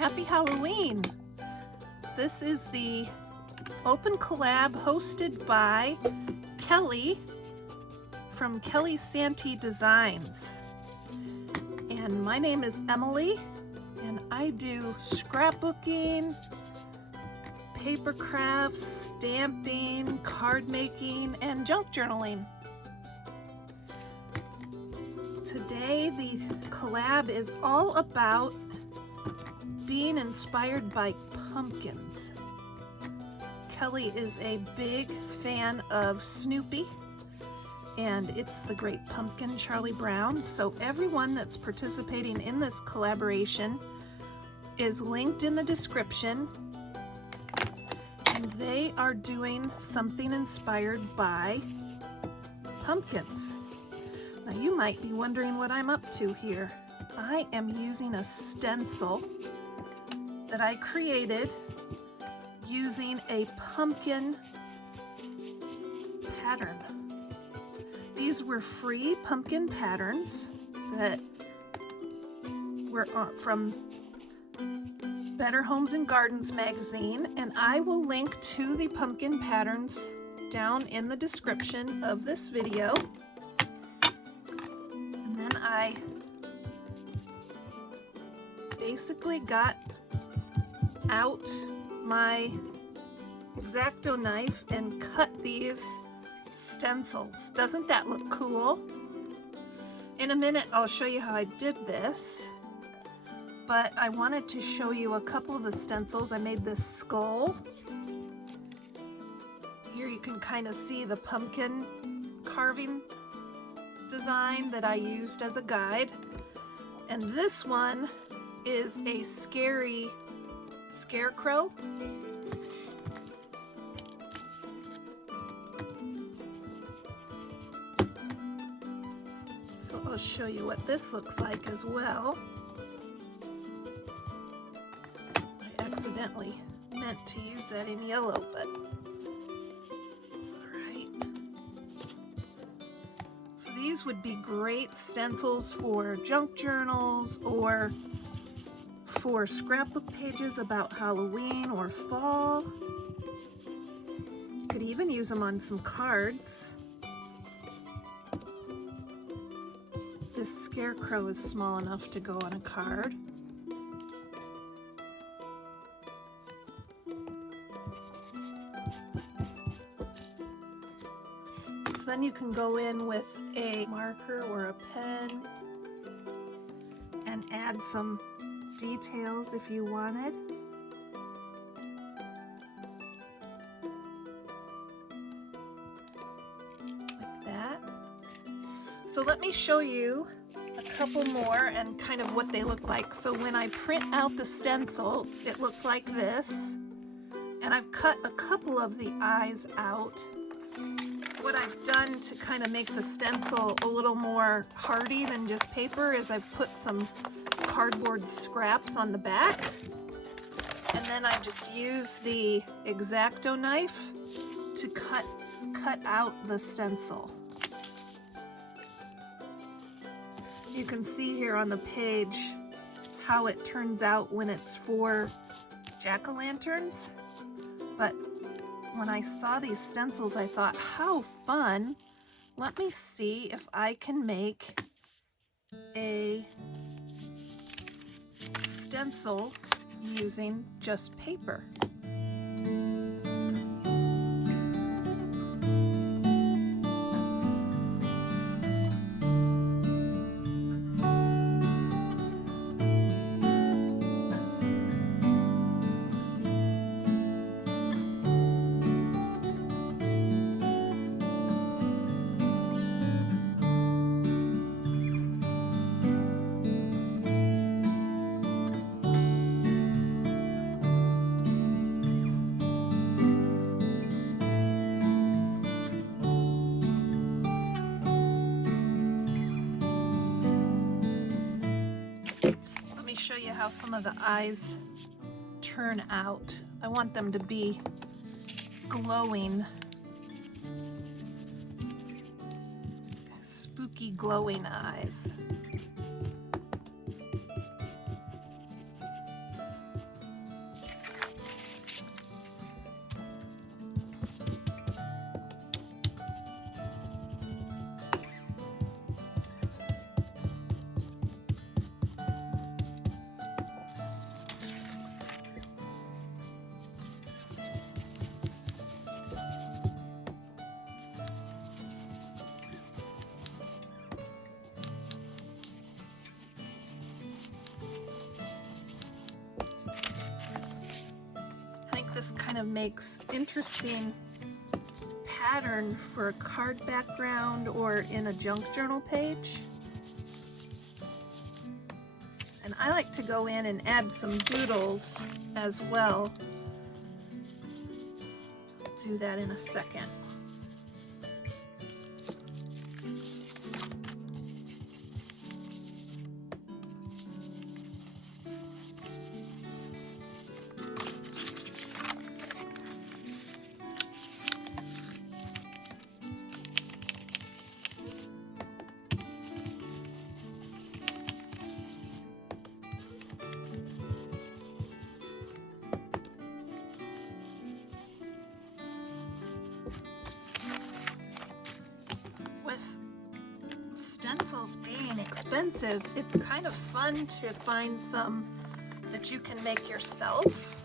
Happy Halloween! This is the open collab hosted by Kelly from Kelly Santee Designs. And my name is Emily, and I do scrapbooking, paper crafts, stamping, card making, and junk journaling. Today the collab is all about being inspired by pumpkins. Kelly is a big fan of Snoopy and It's the Great Pumpkin, Charlie Brown. So everyone that's participating in this collaboration is linked in the description, and they are doing something inspired by pumpkins. Now you might be wondering what I'm up to here. I am using a stencil that I created using a pumpkin pattern. These were free pumpkin patterns that were from Better Homes and Gardens magazine, and I will link to the pumpkin patterns down in the description of this video. And then I basically got out my X-Acto knife and cut these stencils. Doesn't that look cool? In a minute I'll show you how I did this, but I wanted to show you a couple of the stencils. I made this skull. Here you can kind of see the pumpkin carving design that I used as a guide, and this one is a scary scarecrow. So I'll show you what this looks like as well. I accidentally meant to use that in yellow, but it's alright. So these would be great stencils for junk journals or for scrapbook pages about Halloween or fall. You could even use them on some cards. This scarecrow is small enough to go on a card. So then you can go in with a marker or a pen and add some details if you wanted. Like that. So let me show you a couple more and kind of what they look like. So when I print out the stencil, it looked like this, and I've cut a couple of the eyes out. What I've done to kind of make the stencil a little more hardy than just paper is I've put some cardboard scraps on the back, and then I just use the X-Acto knife to cut out the stencil. You can see here on the page how it turns out when it's for jack-o'-lanterns, but when I saw these stencils I thought, how fun, let me see if I can make a stencil using just paper. Show you how some of the eyes turn out. I want them to be glowing, spooky glowing eyes. This kind of makes interesting pattern for a card background or in a junk journal page. And I like to go in and add some doodles as well. I'll do that in a second. Stencils being expensive, it's kind of fun to find some that you can make yourself.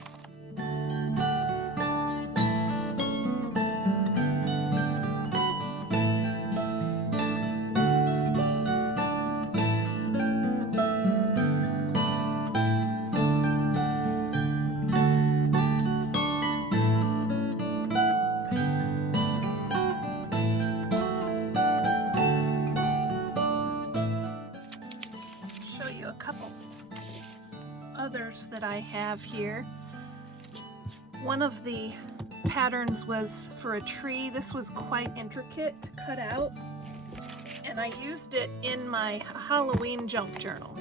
Show you a couple others that I have here. One of the patterns was for a tree. This was quite intricate to cut out, and I used it in my Halloween junk journal.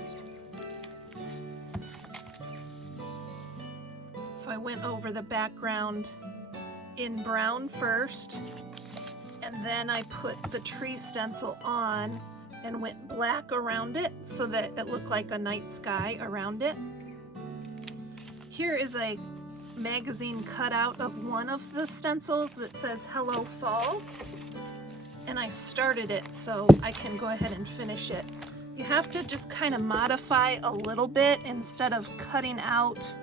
So I went over the background in brown first, and then I put the tree stencil on and went black around it so that it looked like a night sky around it. Here is a magazine cutout of one of the stencils that says Hello Fall, and I started it so I can go ahead and finish it. You have to just kind of modify a little bit. Instead of cutting out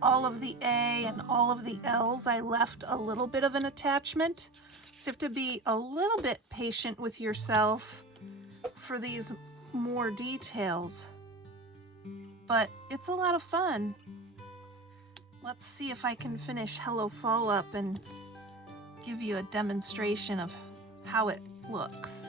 all of the A and all of the L's, I left a little bit of an attachment. So you have to be a little bit patient with yourself for these more details, but it's a lot of fun. Let's see if I can finish Hello Fall up and give you a demonstration of how it looks.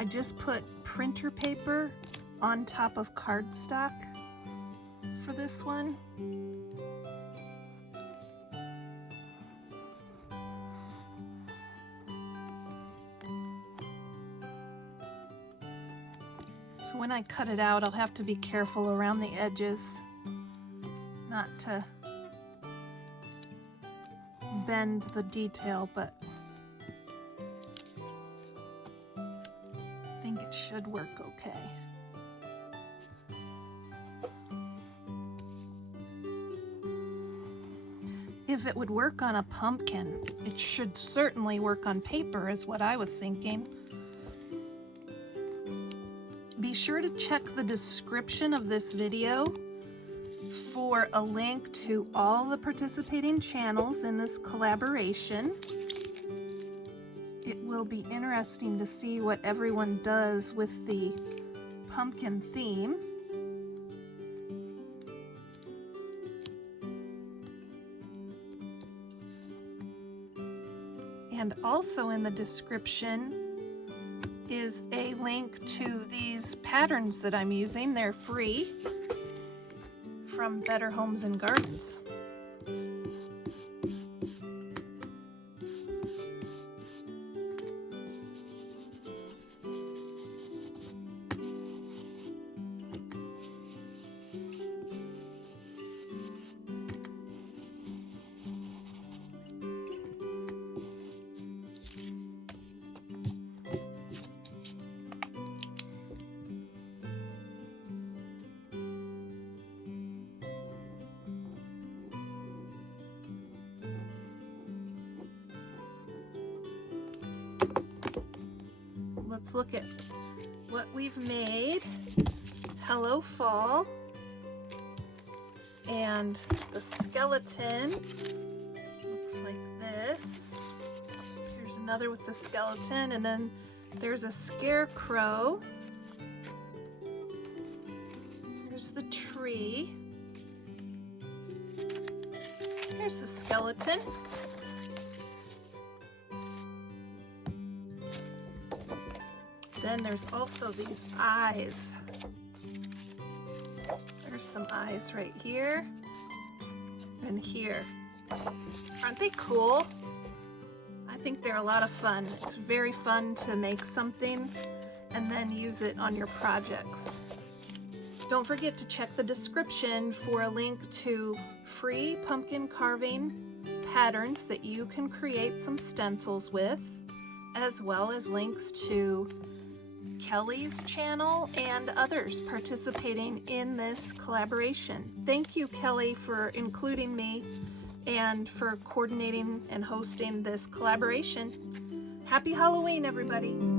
I just put printer paper on top of cardstock for this one. So when I cut it out, I'll have to be careful around the edges not to bend the detail, but I think it should work okay. If it would work on a pumpkin, it should certainly work on paper, is what I was thinking. Be sure to check the description of this video for a link to all the participating channels in this collaboration. It will be interesting to see what everyone does with the pumpkin theme. And also in the description is a link to these patterns that I'm using. They're free from Better Homes and Gardens. Let's look at what we've made. Hello Fall. And the skeleton looks like this. Here's another with the skeleton, and then there's a scarecrow. Here's the tree. Here's the skeleton. Then there's also these eyes. There's some eyes right here and here. Aren't they cool? I think they're a lot of fun. It's very fun to make something and then use it on your projects. Don't forget to check the description for a link to free pumpkin carving patterns that you can create some stencils with, as well as links to Kelly's channel and others participating in this collaboration. Thank you, Kelly, for including me and for coordinating and hosting this collaboration. Happy Halloween, everybody!